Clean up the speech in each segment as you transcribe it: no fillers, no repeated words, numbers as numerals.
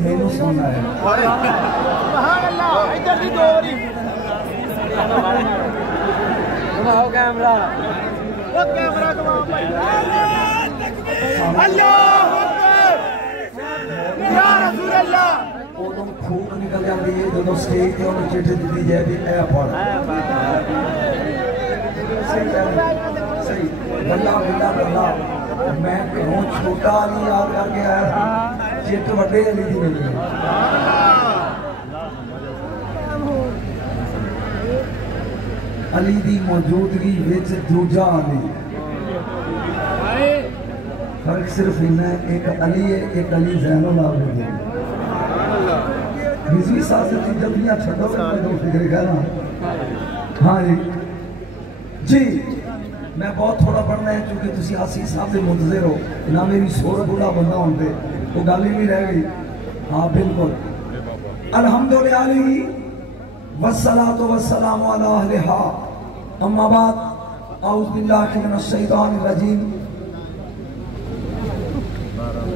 مینوں سننا ہے سبحان اللہ ادھر دی دوری گھماؤ کیمرہ وہ کیمرہ گھماؤ بھائی اللہ اکبر یا رسول اللہ ادو پھوک نکل جاتی ہے جب سٹیج تے انہوں چٹھی دیتی جائے بھی اے پڑھ صحیح بلہ بلہ بلہ میں کہوں چھوٹا علی یاد کر کے آیا تھا چٹ وڈے علی دی ملی ہے علی دی موجودگی وچ دوجا علی فرق صرف انہا ہے ایک علی ہے ایک علی زین العابدین ہے رضوی سازت کی جبیاں چھڑو میں دو فکر کہنا ہاں جی میں بہت تھوڑا پڑھنا ہے چونکہ تسی آسی صاحب سے منتظر ہو نہ میری سور بولا بندہ ہوں پہ وہ گالی نہیں رہ گئی ہاں بالکل الحمدللہ والصلاة والسلام علی اہلہا اما بعد اعوذ باللہ من الشیطان الرجیم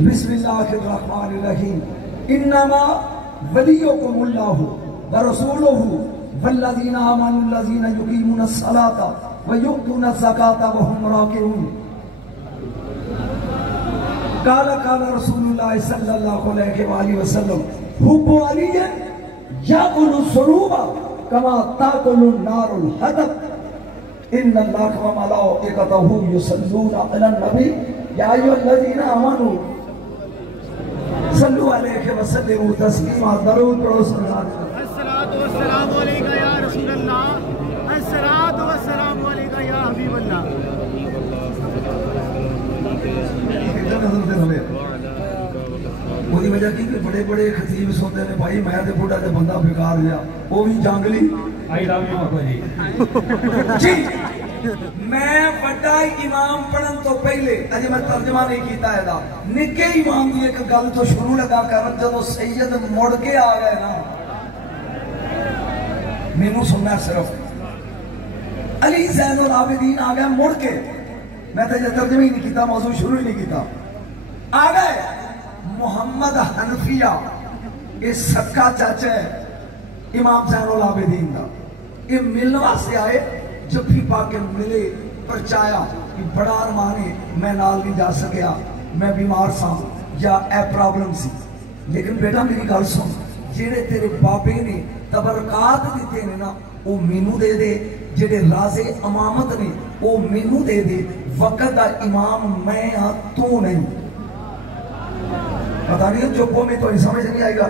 بسم اللہ الرحمن الرحیم انما ولیکم اللہ ورسولہ والذین آمنوا الذین یقیمون الصلاة ویؤتون الزکاة وهم راکعون قال رسول اللہ صلی اللہ علیہ وآلہ وسلم حب علی یاکل الصلوب کما تاکل النار الحطب ان اللہ وملائکتہ یصلون علی النبی یا ایھا الذین آمنوا صلو علیہ وسلم تسلیما درود پڑھو الصلاۃ والسلام علیکہ یا رسول اللہ الصلاۃ والسلام علیکہ یا حبیب اللہ وہی وجہ کی کہ بڑے بڑے خطیب سوتے ہیں بھائی میں تے بوڑھا تے بندہ بیکار گیا وہ بھی جانگلی آئی لو یو ابا جی میں بڑا امام پڑھن تو پہلے اجے میں ترجمہ نہیں کیتا ہے دا نکے امام دی ایک گل تو شروع لگا کر جب سید مڑ کے آ گئے نا مینوں سننا صرف علی زین العابدین آ گئے مڑ کے میں تو یہ ترجمہ ہی نہیں کیتا موضوع شروع ہی نہیں کیتا آ گئے محمد حنفیہ یہ سکا چاچا ہے امام زین العابدین دا یہ ملنا سے آئے جب بھی پاکے ملے پرچایا کہ بڑا ارمانے میں نال نہیں جا سکیا میں بیمار سا یا اے پرابلم سی لیکن بیٹا میری گل سن جیڑے تیرے بابے نے تبرکات دیتے ہیں نا وہ مینو دے دے جیڑے راز امامت نے وہ مینو دے دے وقت دا امام میں ہاں تو نہیں پتہ نہیں چپوں میں تو نہیں سمجھ نہیں آئے گا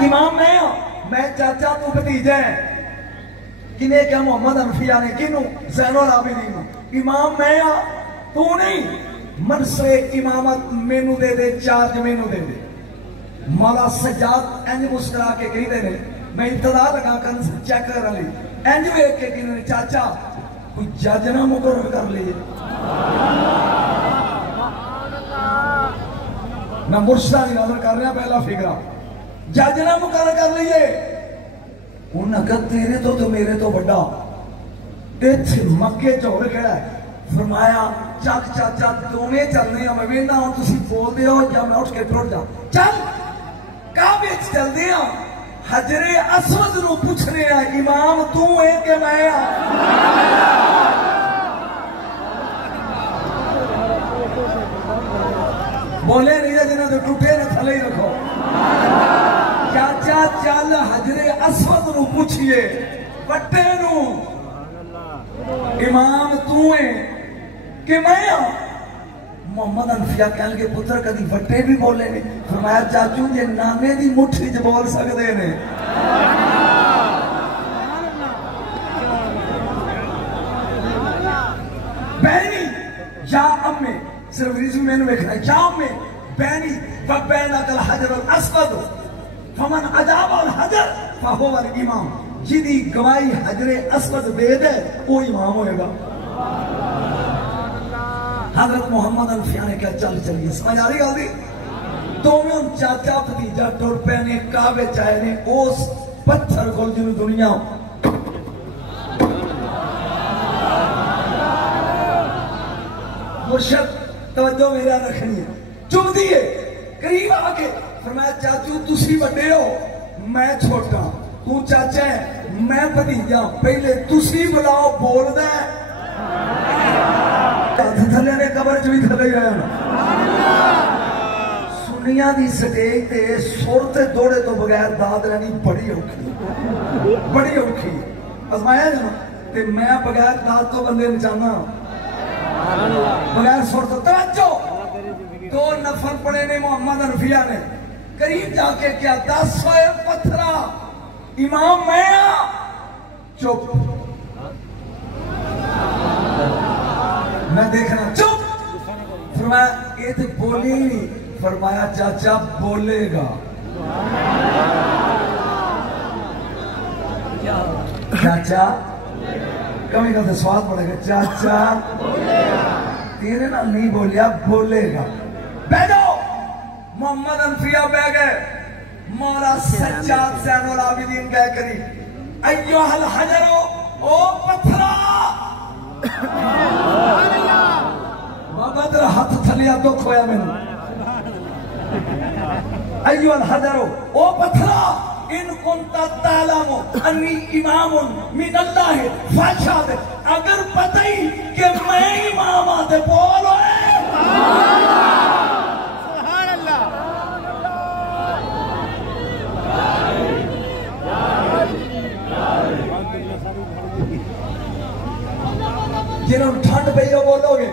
امام میں ہاں میں چاچا تو بھتیجا ہے کنہیں کیا محمد حنفیہ نے کنوں زین العابدین امام میں ہاں تو نہیں منصب امامت مینو دے دے چارج مینو دے دے مولا سجاد انج مسکرا کے کہی دے میں ابتدا لگا کر چیک کر لی انج ویک کے کنہیں چاچا کوئی جج نہ مقرر کر لیے میں مرشدہ نہیں نظر کر رہا پہلا فکرہ جج نہ مقرر کر لیے انہاں کہا تیرے تو میرے تو بڑا ایتھے مکے چور کھڑا ہے فرمایا چاک چاچا دونے چلنے ہیں میں ویندہ ہوں تسی بول دے ہو یا میں اٹھ کے ٹوٹ جا چل کعبے چل دے ہوں حجر اسود نو پوچھنے ہیں امام تو ہے کہ میں بولے نہیں جنہاں تو ٹوٹے نہ تھلے ہی رکھو چاچا چل حجر اسود نو پوچھئے بٹے نو امام تو ہے کہ میں محمد حنفیہ کہنے کے پتر کدی بٹے بھی بولے نے فرمایا چاچو یہ نانے دی مٹھی جو بول سکتے نے بہنی یا امے صرف ریزو میں نے دیکھنا ہے یا امے بہنی فبینک الحجر الاسود فمن عجاب الحجر فہو الامام جدی گواہی حجر اسود بید ہے وہ امام ہوئے گا حضرت محمد حنفیہ نے کہا چل چلیے سمجھ آ رہی گا دی تو میں ان چاچا پتیجا ٹور پہنے کعبے چاہے نے اس پتھر کھول جنہوں دنیا مرشد توجہ میرا رکھنی ہے چم دیئے قریب آکے فرمایا چاچو تسی بڑے ہو میں چھوٹا تو چاچا ہے میں بھتیجا پہلے تسی بلاؤ بول دے تھلے نے قبر چ بھی تھلے ہی رہا سنیاں دی سٹیج تے سر تے دوڑے تو بغیر داد رہنی بڑی اوکھی ازمایا جانا تے میں بغیر داد تو بندے نچانا بغیر سر تو توجہ 2 نفر پڑے نے محمد حنفیہ نے قریب جا کے کیا 10 ہوئے پتھرا امام میں چپ میں دیکھنا چپ فرمایا یہ تو بولی نہیں فرمایا چاچا بولے گا چاچا کمی کا تو سواد پڑے گا چاچا تیرے نہ نہیں بولیا بولے گا بیٹھو محمد حنفیہ بہ گئے مولا سجاد زین العابدین کہہ کری ایوہ الحجرو او پتھرا بابا تیرا ہاتھ تھلیا دکھ ہویا میں نے ایوہ الحجرو او پتھرا ان کنتا تعلمو انی امام من اللہ فاشاد اگر پتہ ہی کہ میں امام آتے بولو جنہوں ٹھنڈ پہ یہ بولو گے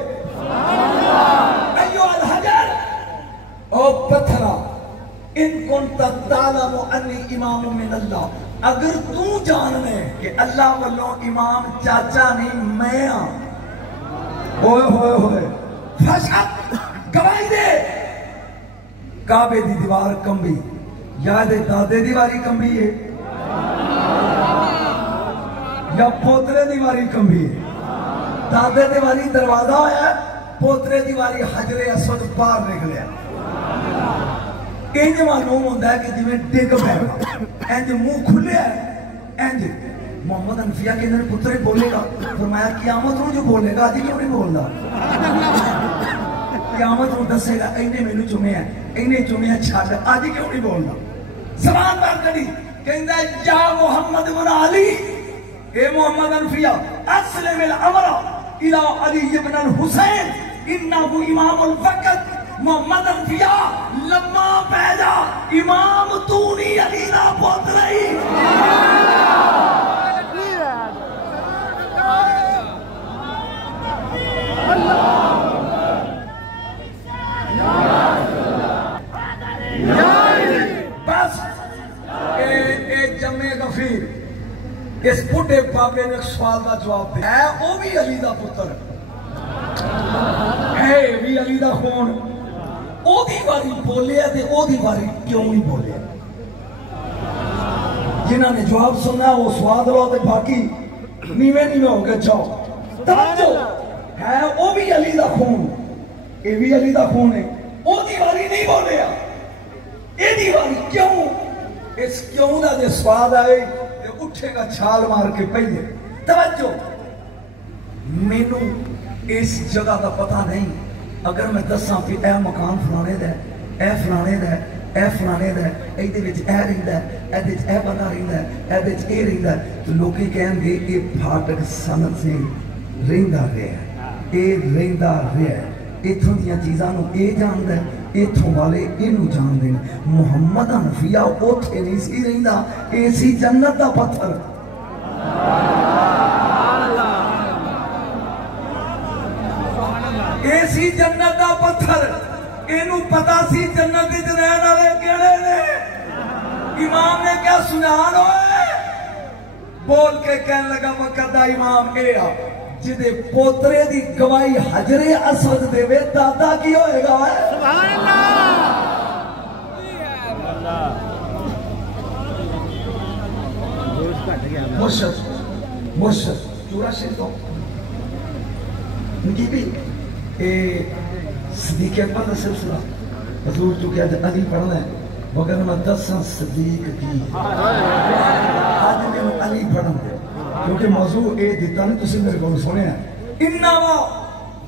ایوہ الحجر او پتھرا ان کنتا تعلم انی امام من اللہ اگر تو جاننے کہ اللہ والوں امام چاچا نہیں میں ہوئے فشد گواہی دے کعبے دی دیوار کمبی یاد دادے دیواری کمبی ہے یا پوترے دیواری کمبی ہے دادے دیواری دروازہ ہے پوترے دیواری حجر اسود باہر نکلے انج معلوم ہوتا ہے کہ جی میں ڈگ پہ انج منہ کھلے ہے انج محمد حنفیہ کے اندر پترے بولے گا فرمایا قیامت رو جو بولے گا آجی کیوں نہیں بول رہا قیامت رو دسے گا اینے میں چمے ہیں اینے چمے ہیں چھاٹ آجی کیوں نہیں بول رہا زبان بار کری کہندہ یا محمد بن علی اے محمد حنفیہ اسلم الامر الى علی بن الحسین انہو امام الفقت محمد حنفیہ لما پیدا امام تو نہیں علی نہ پوت رہی بس اے جمع غفیر اس بڑھے بابے نے سوال دا جواب دے ہے وہ بھی علی دا پتر ہے بھی علی دا خون او دی باری بولے تے او دی باری کیوں نہیں بولے جنہاں نے جواب سننا وہ سواد لو تے باقی نیوے ہو گئے جاؤ توجہ ہے وہ بھی علی دا خون اے بھی علی دا خون ہے او دی باری نہیں بولے اے دی باری کیوں اس کیوں دا جے سواد آئے اٹھے گا چھال مار کے پہلے توجہ مینوں اس جگہ کا پتہ نہیں اگر میں دساں کہ اے مکان فلانے دا اے فلانے دا اے فلانے دا اے دے وچ اے رہندا اے دے وچ اے بندہ رہندا اے دے وچ اے رہندا تو لوکی کہن گے اے پھاٹک سنت سے رہندا رہیا اے رہندا رہیا ایتھوں دیاں چیزاں نو اے جاندا ایتھوں والے اینو جان دے محمد حنفیہ اوتھے نہیں سی رہندا اے سی جنت دا پتھر اے سی جنت دا پتھر اینو پتا سی جنت وچ رہن والے کیڑے نے امام نے کیا سنان ہوئے بول کے کہنے لگا وقت دا امام اے آ جدے پوترے دی گواہی حجر اسود دے وے دادا کی ہوئے گا سبحان اللہ مرشد چورا شیر تو نکی بھی صدیق اکبر کا سلسلہ حضور تو کیا علی پڑھنا ہے مگر میں 10 صدیق کی آج میں علی پڑھنا ہے کیونکہ موضوع اے دیتا نہیں تسی میرے کو سنے ہیں انما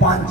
5,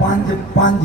5 5,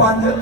5।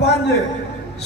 5,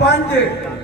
5,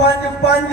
5 5,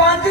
5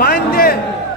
5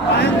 5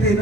3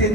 3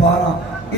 12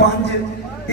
5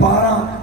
12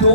2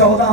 14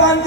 5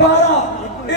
12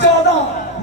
14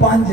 5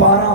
12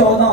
14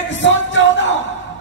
114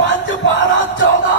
5 12 14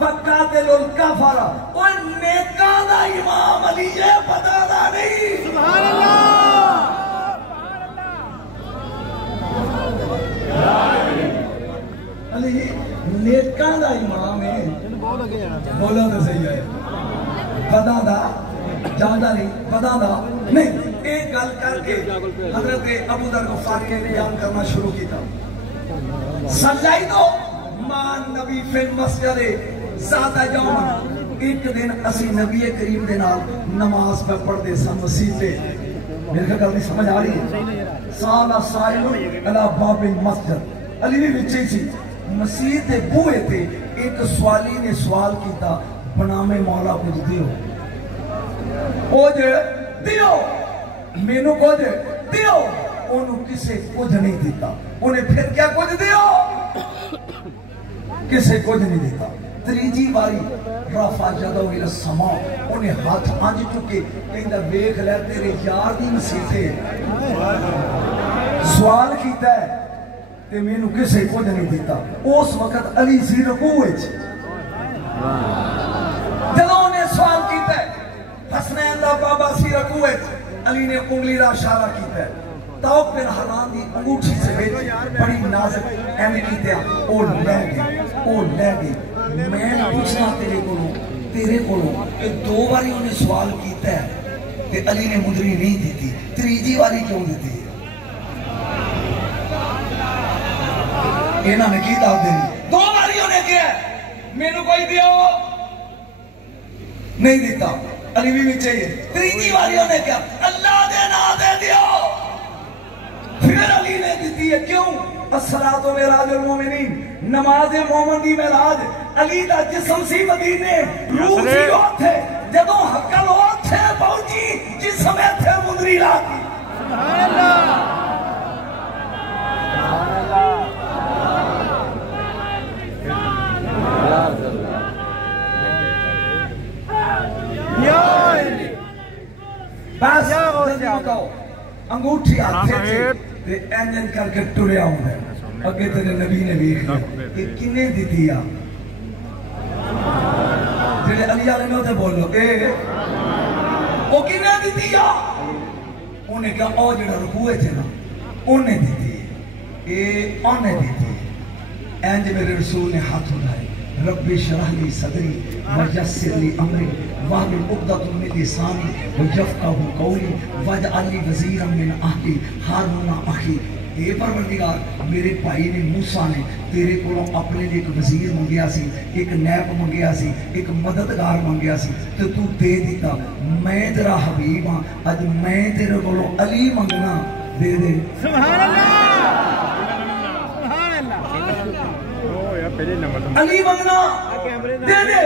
وقاتل الکفر اور نیکاں دا امام علی ہے پتہ دا نہیں سبحان اللہ علی نیکاں دا امام ہے بولو تو صحیح ہے پتہ دا جانا نہیں پتہ دا نہیں ایک گل کر کے حضرت ابو ذر غفاری نے بیان کرنا شروع کیتا سجائی دو مان نبی فی المسجد زیادہ یوم ایک دن اسی نبی کریم دے نال نماز پہ پڑھ دے سن مسجد تے میرے کا گل نہیں سمجھ آ رہی ہے سالہ سائل علی باب المسجد علی بھی بچے سی مسجد دے بوئے تے ایک سوالی نے سوال کیتا بنامے مولا کچھ دیو کچھ دیو مینو کچھ دیو انہوں کسے کچھ نہیں دیتا انہیں پھر کیا کچھ دیو کسے کچھ نہیں دیتا تریجی باری رفع جدو الى السماء انہیں ہاتھ آنج چکے کہیں دا بیک لے تیرے یار دی مسیحے سوال کیتا ہے کہ میں نو کسے کچھ نہیں دیتا اس وقت علی سی رکوع جدو انہیں سوال کیتا ہے حسنین دا بابا سی رکوع علی نے انگلی دا اشارہ کیتا ہے توق بن حرام دی انگوٹھی سے بیٹھ بڑی نازک اہمی کی دیا او لے گئی میں پوچھنا تیرے کولوں کہ دو باری انہیں سوال کیتا ہے کہ علی نے مجری نہیں دیتی تریجی والی کیوں دیتی ہے انہوں نے کی دعوت دینی دو باری انہیں کیا ہے میں نے کوئی دیو نہیں دیتا علی بھی چاہیے تریجی والی انہیں کیا اللہ دے نہ دے دیو پھر علی نے دیتی ہے کیوں الصلاۃ معراج المومنین نماز مومن دی معراج علی دا جسم سی مدینے روح سی ہوتے جدوں حقل ہوتے پہنچی جسم تھے مدری لاتی سبحان اللہ بس جلدی بتاؤ انگوٹھی ہاتھے تے اینجن کر کے ٹریا ہوں ہے اگے تیرے نبی نے دیکھا کہ کنے دی دیا جڑے علی علیہ نے تے بولو او کنے دی دیا انہیں کہا او جڑا رکوع تھے نا انہیں دی دی انہیں دی دی اینج میرے رسول نے ہاتھ اٹھائے رب اشرح لی صدری ویسر لی امری واحلل عقدۃ من لسانی یفقهوا قولی واجعل لی وزیرا من اہلی ہارون اخی اے پروردگار میرے بھائی نے موسیٰ نے تیرے کولوں اپنے لیے ایک وزیر منگیا سی ایک نیب منگیا سی ایک مددگار منگیا سی تو دے دیتا میں تیرا حبیب ہاں اج میں تیرے کولوں علی منگنا دے دے سبحان اللہ علی منگنا دے دے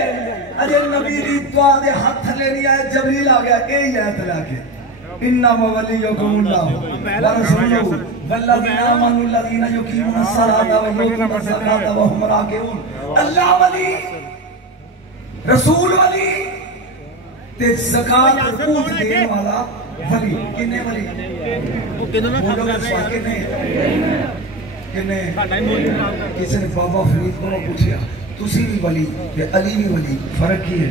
اجے نبی دی دعا دے ہاتھ لے لیا جبریل آ گیا اے آیت لا کے انما ولیکم اللہ ورسولہ والذین آمنوا الذین یقیمون الصلاۃ ویؤتون الزکاۃ وهم راکعون اللہ ولی رسول ولی تے زکات قوت دینے والا ولی کنے ولی وہ کنے کسی نے بابا فرید کو پوچھیا تسی بھی ولی یا علی بھی ولی فرق کی ہے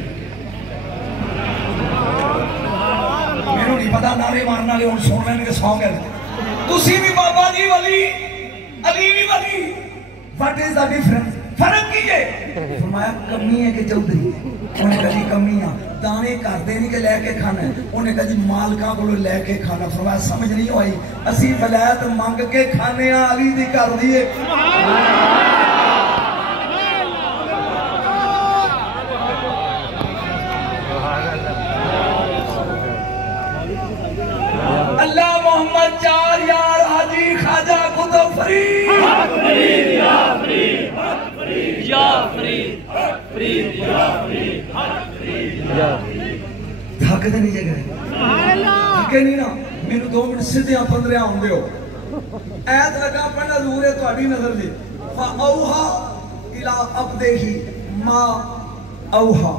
میں نے نہیں پتا نعرے مارنا لے ان سن لینے کے سانگ ہے تسی بھی بابا جی ولی علی بھی ولی what is the difference فرق کی ہے فرمایا کمی ہے کہ چودھری انہیں کہا جی کمی ہے دانے کر دے نہیں کہ لے کے کھانا ہے انہیں کہا جی مالکاں کو لے کے کھانا فرمایا سمجھ نہیں ہوئی اسی ولایت مانگ کے کھانے ہیں علی دی کر دیئے اللہ محمد چار یار حاجی خواجہ کتب فرید یا فرید یا فرید فرید یا فرید دھاکے دے نہیں جے گئے دھاکے نہیں نا میں نے 2 منٹ سدھے 15 آن دے ہو ایت لگا پڑھنا ضرور ہے تو اڈی نظر دی فَأَوْحَا إِلَىٰ عَبْدِهِ مَا أَوْحَا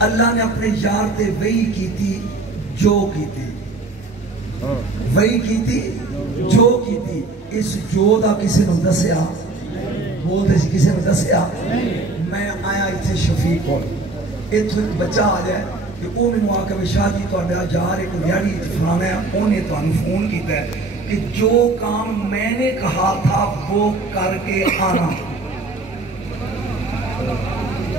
اللہ نے اپنے یار تے وحی کی تھی جو کی تھی وہی کی تھی جو کی تھی اس جو دا کسی نے دسیا بولتے سی کسی نے دسیا میں آیا اتنے شفیق کو اتو ایک بچہ آ جائے کہ وہ میں آ کے شاہ جی تو جار ایک دیاری فلانا ہے انہیں تو فون کیتا ہے کہ جو کام میں نے کہا تھا وہ کر کے آنا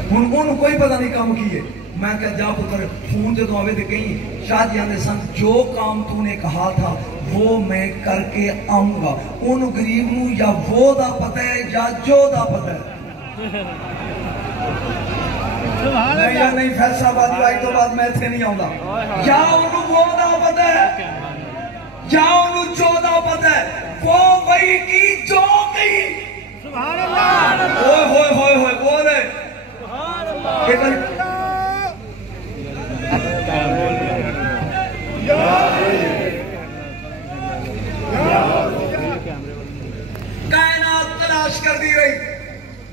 ان کوئی پتہ نہیں کام کیے میں کہا جا پتر فون جو تو آوے دے کہیں شاہ جی آنے سن جو کام تو نے کہا تھا وہ میں کر کے آؤں گا ان غریب نو یا وہ دا پتہ ہے یا جو دا پتہ ہے یا نہیں فیصلہ بات بائی تو بعد میں تھے نہیں آؤں گا یا انہوں وہ دا پتہ ہے یا انہوں جو دا پتہ ہے وہ وہی کی جو کی سبحان اللہ ہوئے ہوئے ہوئے ہوئے بولے سبحان کائنات تلاش کر دی رہی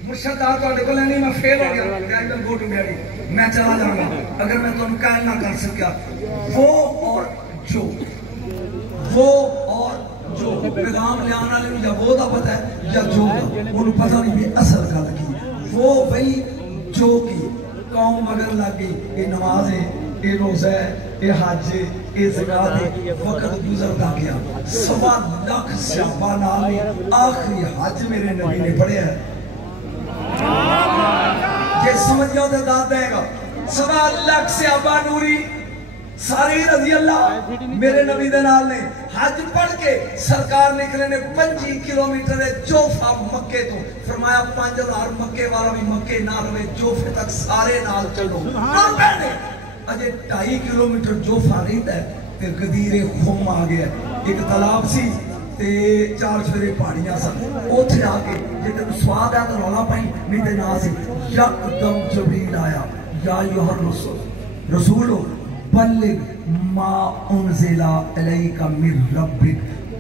مرشد آتا ہے دیکھو لینی میں فیل ہو گیا میں چلا جاؤں گا اگر میں تمہیں قائل نہ کر سکیا وہ اور جو پیغام لے آنا لے یا وہ دا پتہ ہے یا جو دا انہوں پتہ نہیں بھی اثر کا لگی وہ وہی جو کی قوم مگر لگی یہ نماز ہے یہ روزہ ہے یہ حج ہے یہ زکاة ہے وقت گزرتا گیا 1.25 لاکھ صحابہ نال آخری حج میرے نبی نے پڑھے ہے یہ سمجھ جاؤ دے داد دے گا 1.25 لاکھ صحابہ نوری ساری رضی اللہ میرے نبی دے نال نے حج پڑھ کے سرکار نکلے نے 25 کلومیٹر جوفہ مکے تو فرمایا 5000 مکے والا بھی مکے نہ روے جوفے تک سارے نال چلو اور پہنے اجے 2.5 کلومیٹر جوفہ رہتا ہے کہ قدیر خم آ گیا ایک طلاب سی تے 4 چفرے پہاڑیاں سا اوتھے آ کے جتنے سواد ہے تو رولا پائیں نہیں تے نہ سے یکدم جبریل آیا یا ایھا الرسول رسولو بلغ ما انزل الیک من ربک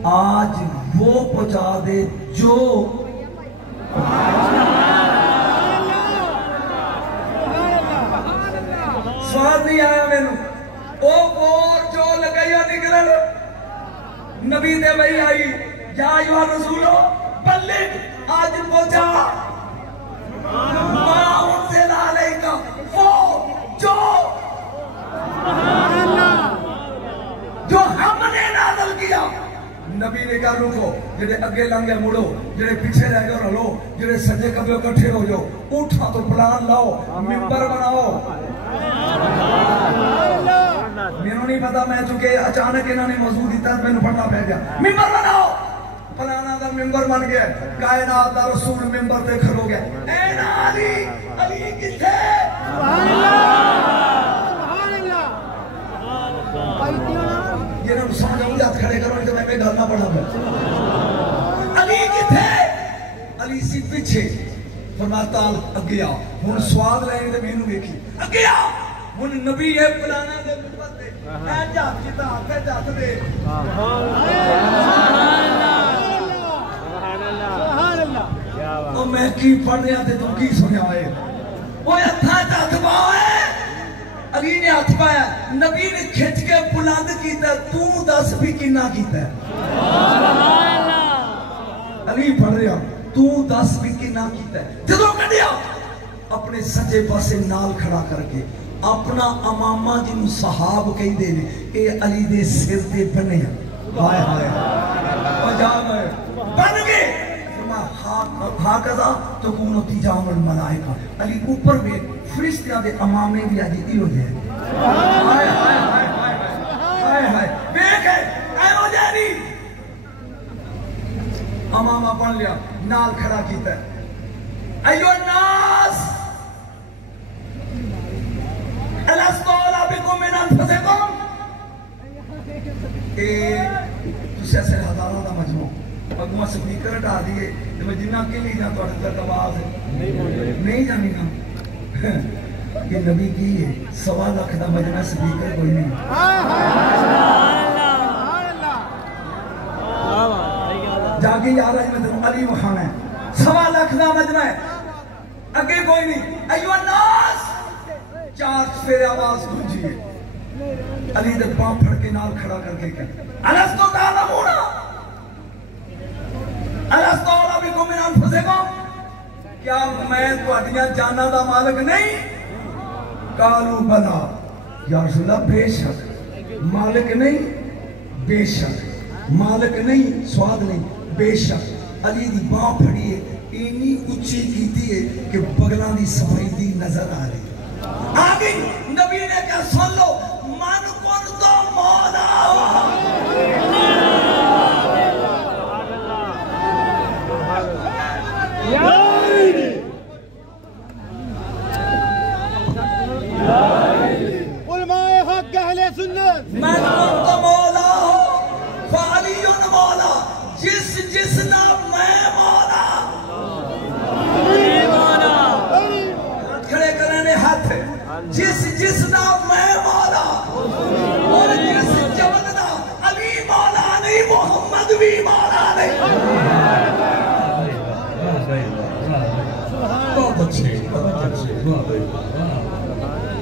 آج وہ پہنچا دے جو سواد نہیں آیا میں نو او بور جو لگایا نکلن نبی دے بھئی آئی یا ایھا الرسولو بلغ آج پہنچا ما انزل الیک وہ جو ہم نے نازل کیا نبی نے کہا رکو جڑے اگے لنگے مڑو جڑے پیچھے رہ گئے رلو جڑے سجے کبھے کٹھے ہو جاؤ اٹھا تو پلان لاؤ ممبر بناؤ میں نہیں پتا میں چونکہ اچانک انہوں نے موضوع دیتا ہے میں نے پڑھنا پہ گیا ممبر بناؤ پلانا دا ممبر بن گیا کائنات دا رسول ممبر تے کھلو گیا این علی علی کتھے سبحان اللہ یہ نہ سمجھ آؤں جات کھڑے کرو نہیں تو میں گھر نہ پڑھا گا علی کتھے علی سی پیچھے فرمایا تال اگیا ہن سواد لینے دے میں نو دیکھی اگیا ہن نبی ہے پلانا دے ممبر تے اے جات کیتا تے جات دے سبحان اللہ او میں کی پڑھ رہا تے تو کی سنیا ہے او ہتھاں ہاتھ پاؤے علی نے ہاتھ پایا نبی نے کھچ کے بلند کیتا تو دس بھی کنا کیتا ہے علی پڑھ رہا تو دس بھی کنا کیتا ہے جدو کڈیا اپنے سجے پاسے نال کھڑا کر کے اپنا امامہ جنوں صحاب کہی دے نے اے علی دے سر تے بنے ہائے ہائے او جا گئے بن گئے ہاکذا تکون تجام الملائکہ علی اوپر میں فرشتیاں دے امامے بھی آجیتی ہو جائے ہائے ہائے ہائے ہائے ہائے بیک ہے اے ہو جائے نہیں امامہ پڑھ لیا نال کھڑا کیتا ہے ایو الناس الاسطولا بکم من انفسکم اے تُسے ایسے ہزاروں دا مجموع اگوہ سپیکر اٹھا دیئے تو میں جنہ کے لیے جاں تو اٹھتا آواز ہے نہیں جانی نا کہ نبی کی ہے 1.25 لاکھ دا مجمع سپیکر کوئی نہیں جاگی یارہ میں علی محان ہے 1.25 لاکھ دا مجمع اگے کوئی نہیں ایو الناس 4 پھر آواز گھنجیے علی دے پاں پھڑ کے نال کھڑا کر کے کہا الستو تعلمونا الستو بکم من انفسکم کیا میں تہاڈیاں جاناں دا مالک نہیں؟ قالوا بلا یا رسول اللہ بے شک مالک نہیں بے شک مالک نہیں سواد نہیں بے شک علی دی باں پھڑی ہے اینی اچھی کیتی ہے کہ بغلاں دی سفیدی نظر آ رہی آگئی نبی نے کہا سن لو من کن تو مولا علماء حق اہل سنت من کن تو مولا فعلی مولا جس نا میں مولا کھڑے کرنے ہاتھ جس نا میں مولا اور جس جبل نا علی مولا نہیں محمد بھی مولا نہیں بہت اچھے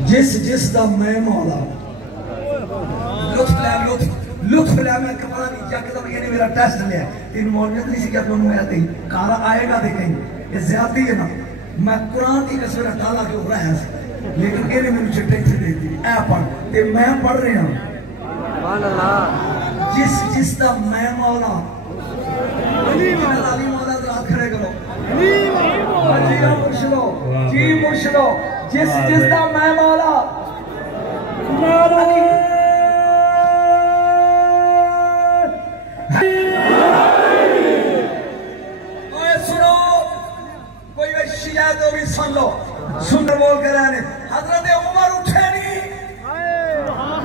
جس دا میں مولا لطف لیا میں کمانا نہیں جاکتا میں میرا ٹیسٹ لیا ان مولویت نہیں سکیا کہ انہوں میں آتے ہی کارا آئے گا دیکھیں یہ زیادتی ہے نا میں قرآن کی قسم رکھا لا کے ابھرا ہے لیکن یہ نہیں میں چھٹے چھے دیتی اے پڑھ کہ میں پڑھ رہے ہیں جس دا میں مولا علی مولا ذرا کھڑے کرو جی مرشدو جس دا میں مولا سنو کوئی شیعہ تو بھی سن لو سن بول کے رہنے حضرت عمر اٹھے نہیں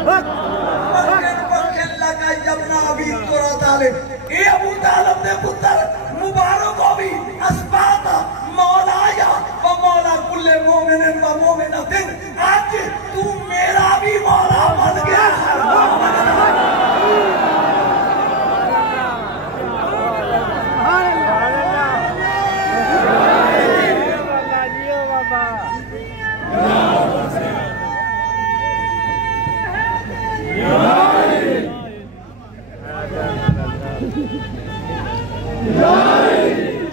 بکن لگا یبنا ابی تورا طالب اے ابو طالب دے پتر مبارک ہو بھی اسباتا مولایا و مولا کل مومن و مومنت آج تو میرا بھی مولا بن گیا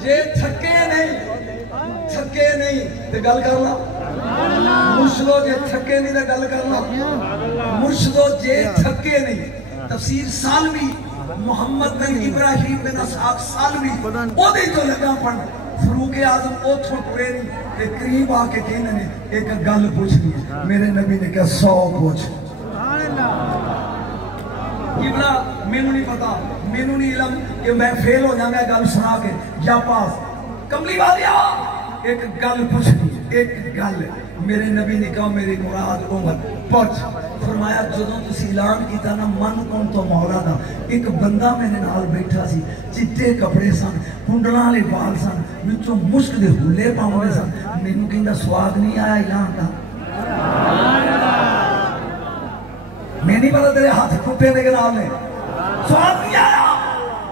جے تھکے نہیں تو گل کرنا مرشدو جے تھکے نہیں تو گل کرنا مرشدو جے تھکے نہیں تفسیر سالوی محمد بن ابراہیم بن اسحاق سالوی وہ دے تو لگا پڑھ فروق اعظم او تھوڑ پڑے نہیں تے قریب آ کے کہنے نے ایک گل پوچھنی ہے میرے نبی نے کہا 100 پوچھ ابنا مینوں نہیں پتا مینوں نہیں علم کہ میں فیل ہو جانا گل سنا کے یا پاس کملی والیا ایک گل پوچھنی ایک گل میرے نبی نے کہا میری مراد عمر پوچھ فرمایا جدوں تسی اعلان کیتا نا من کون تو مولا دا ایک بندہ میرے نال بیٹھا سی چٹے کپڑے سن کنڈلاں والے وال سن وچوں مشک دے ہولے پاوندے سن مینوں کہندا سواد نہیں آیا اعلان دا میں نہیں پتا تیرے ہاتھ کھٹے دے کے نام نے سواد نہیں آیا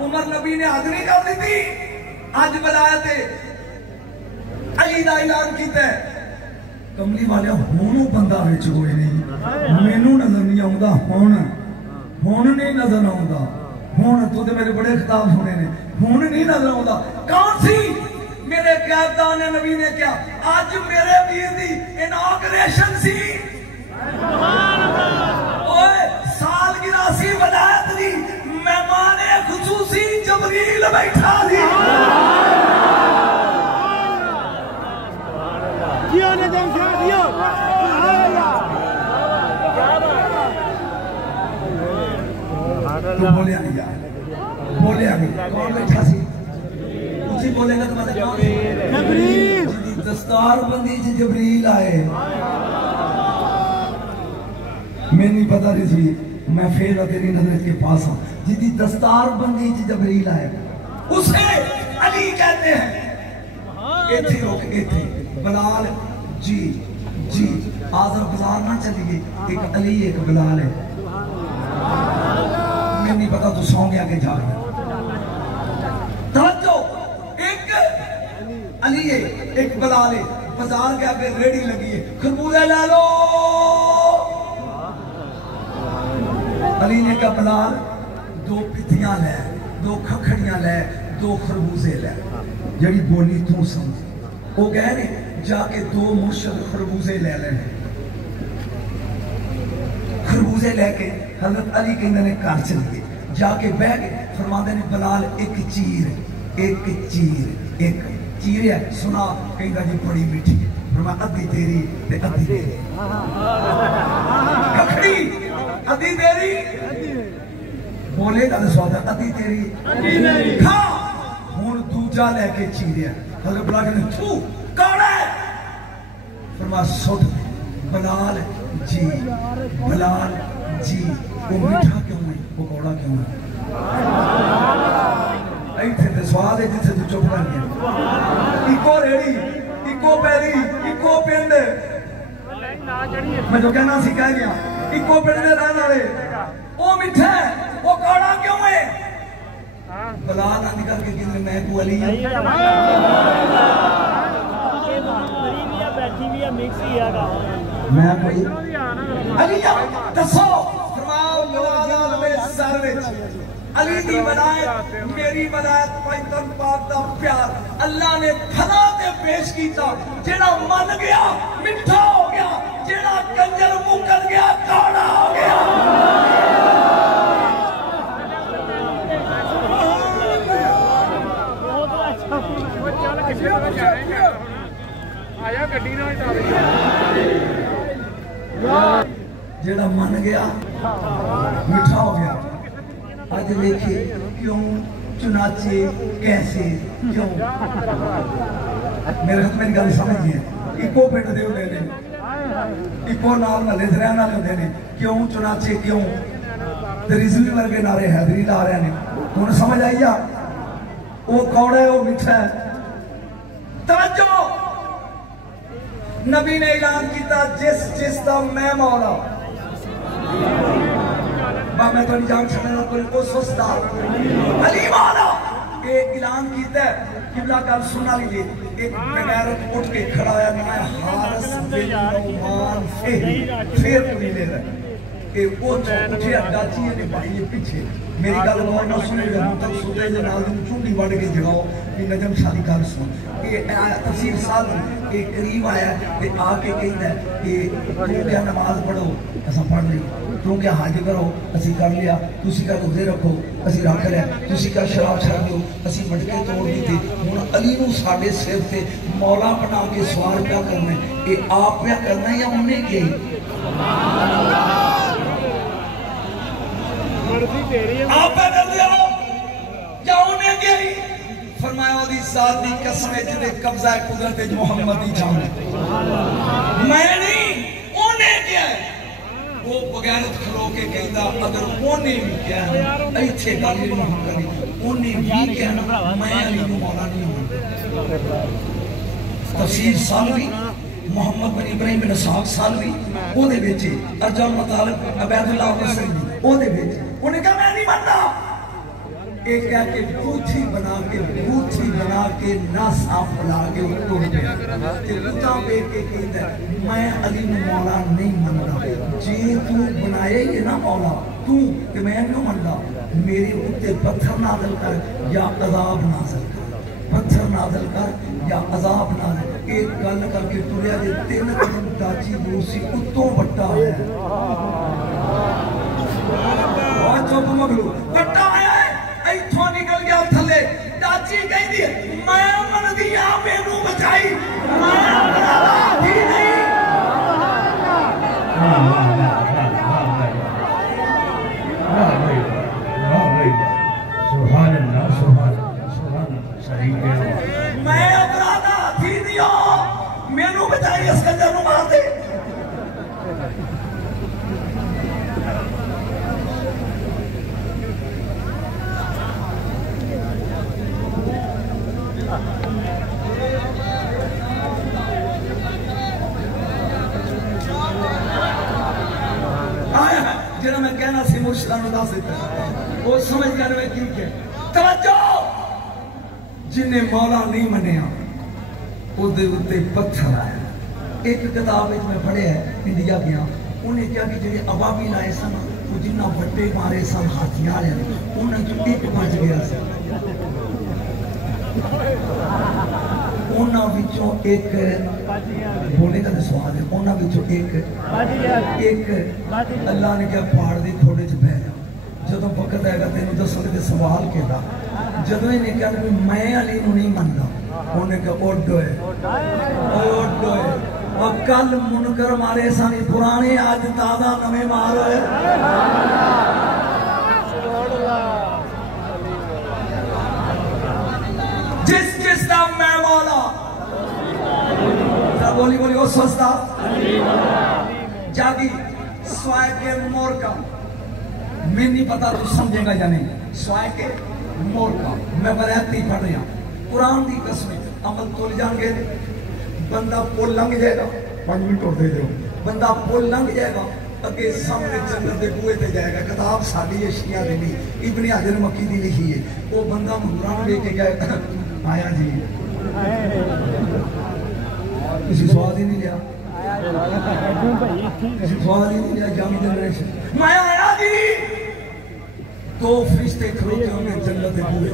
عمر نبی نے حاضری کر دی تھی آج بلایا تھے علی دا اعلان کیتا ہے کملی والے ہونوں بندہ وچ ہوئے نہیں مینوں نظر نہیں آوندا ہون نہیں نظر آوندا ہون تو تے میرے بڑے خطاب سنے نے ہون نہیں نظر آوندا کون سی میرے قیادتان نبی نے کیا آج میرے ویر دی اناگریشن سی سال گراسی ولایت دی مہمان خصوصی جبریل بیٹھا دی کیا نے دن کیا دیا تو بولے آگئی یار بولے آگئی کون بیٹھا سی اسی بولے گا تو مطلب کون جبریل دستار بندی سے جبریل آئے میں نہیں پتا رضوی میں فیل تیری نظرت کے پاس ہوں جدی دستار بندی سے جبریل آئے اسے علی کہتے ہیں ایتھے روک ایتھے بلال جی آذر بلال نہ چلیے ایک علی ایک بلال ہے میں نہیں پتا تو سو گیا کہ جا رہا توجہ ایک علی ہے ایک بلال ہے بازار کے آگے ریڈی لگی ہے خربوزے لے لو علی نے کہا بلال 2 پتیاں لے 2 کھکھڑیاں لے 2 خربوزے لے جڑی بولی تو سمجھ وہ گئے نے جا کے 2 مرشد خربوزے لے لینے خربوزے لے کے حضرت علی کہندے نے گھر چل گئے جا کے بہ گئے فرماندے نے بلال ایک چیر ہے سنا کہندا جی بڑی میٹھی ہے فرمایا ادھی تیری تے ادھی تیری ککھڑی ادھی تیری بولے گا سواد ادھی تیری کھا ہن دوجا لے کے چیریا حضرت بلال نے تو کون ہے فرمایا سٹ بلال جی وہ میٹھا کیوں ہے وہ کوڑا کیوں ہے ایتھے تے سواد ہے جتھے تو چپ کر گیا اکو ریڑی اکو پیری اکو پنڈ میں جو کہنا سی کہہ گیا اکو پنڈ دے رہن والے وہ میٹھا ہے وہ کوڑا کیوں ہے بلال آنے کر کے کہنے میں کو علی ہے میں کوئی علی دسو فرماؤ مولا میں سر وچ علی دی ولایت میری ولایت پیغمبر پاک دا پیار اللہ نے بھلا تے پیش کیتا جیڑا من گیا میٹھا ہو گیا جیڑا کنجر مکر گیا کاڑا ہو گیا جیڑا من گیا میٹھا ہو گیا آج دیکھیں کیوں چنانچہ کیسے کیوں میرے خط میری گالی سمجھ گئے ایکو پیٹ دے ہوتے ہیں ایکو نال ملے درہن والے ہوتے ہیں کیوں چنانچہ کیوں رزوی ورگے نعرے حیدری لا رہے ہیں انہیں سمجھ آئی جا وہ کوڑا ہے وہ میٹھا ہے توجہ نبی نے اعلان کیتا جس دا میں مولا میں تو نہیں جان چھڑنا کوئی سستا علی مولا یہ اعلان کیتا ہے قبلہ کل سننا لیجئے ایک بغیرت اٹھ کے کھڑا ہے میں حارس بن نعمان پھر کوئی لے رہا ہے کہ وہ اٹھے اڈاچی ہے بھائی یہ پیچھے میری گل غور نہ سنے گا تک سوتے جو ناظم چونڈی بڑھ کے جگاؤ کہ نجم شادی کر سن یہ تفسیر سال ایک قریب آیا ہے کہ آ کے کہتا ہے کہ تم کیا نماز پڑھو ایسا پڑھ لیں تم کیا حاج کرو اسی کر لیا تسی کا روزے رکھو اسی رکھ لیا تسی کا شراب چھڑ دیو اسی مٹکے توڑ دی تھی ہن علی نو ساڈے سر تے مولا بنا کے سوال کیا کرنا ہے یہ آپ کیا کرنا ہے یا انہیں کیا آپ پیدا دیا یا انہیں کیا فرمایا وہ دی ذاتی قسم جدے قبضہ قدرت محمد دی جان میں نہیں انہیں کیا ہے وہ بغیرت کھلو کے کہتا اگر انہیں بھی کیا ہے ایتھے گالی محمد کری انہیں بھی کہنا میں علی کو مولا نہیں ہوں تفسیر سالوی محمد بن ابراہیم بن اسحاق سالوی وہ دے بیچے ارجل مطالب عبید اللہ وسلم وہ دے بیچے انہیں کہا میں نہیں مانتا ایک کہا کہ بوتھی بنا کے ناساف بنا کے اتو پہ کہ اتاں پہ کے کہتا ہے میں علی مولا نہیں مانتا جی تو بنائے یہ نا مولا تو کہ میں نہیں مانتا میرے اتے پتھر نازل کر یا عذاب نازل کر پتھر نازل کر یا عذاب نازل ایک گل کر کے تریا دے 3 قدم داچی دوسی اتوں بٹا ہے اور چوپ مگلو بٹا ہے ایتھوں نکل گیا تھلے داچی کہیں دی میں من دیا میں نو بچائی میں اپنا دی نہیں سبحان اللہ میں اپنا دی دیا میں نو بچائی اس کنجر نو مار دے جنہا میں کہنا سی مرشدان ادا سے وہ سمجھ کرنے میں کیوں کہ توجہ جنہیں مولا نہیں منیا وہ دے اتے پتھر آیا ایک کتاب میں پڑھے ہے انڈیا گیا انہیں کیا کہ جنہیں عوابی لائے سن وہ جنہ بٹے مارے سن ہاتھیار ہیں انہیں جو ایک بچ گیا سن انہاں وچوں ایک بولے کا سوال ہے انہاں وچوں ایک اللہ نے کیا پہاڑ دی تھوڑے چ بہ جا جدوں وقت آئے گا تینوں دسو کہ سوال کہدا جدوں انہیں کہا کہ میں علی نوں نہیں مندا انہیں کہا اڈ ہوئے اور کل منکر مارے سانی پرانے آج تازہ نویں مار ہوئے جس دا میں مولا بولی وہ سستا جاگی سوائے کے مور کا میں نہیں پتا تو سمجھے گا یا نہیں سوائے کے مور کا میں بریتی پڑھ رہا قرآن دی قسمیں عمل تول جان گے بندہ پول لنگ جائے گا 5 منٹ اور دے دو بندہ پول لنگ جائے گا اگے سامنے جنت دے بوئے تے جائے گا کتاب ساڈی شیعہ دی نہیں ابن حجر مکی دی لکھی ہے وہ بندہ مہران لے کے گئے آیا جی کسی سوال ہی نہیں لیا کسی سوال ہی نہیں لیا جنگ جنریشن میں آیا جی دو فرشتے کھڑوتے ہوں جنت دے بوئے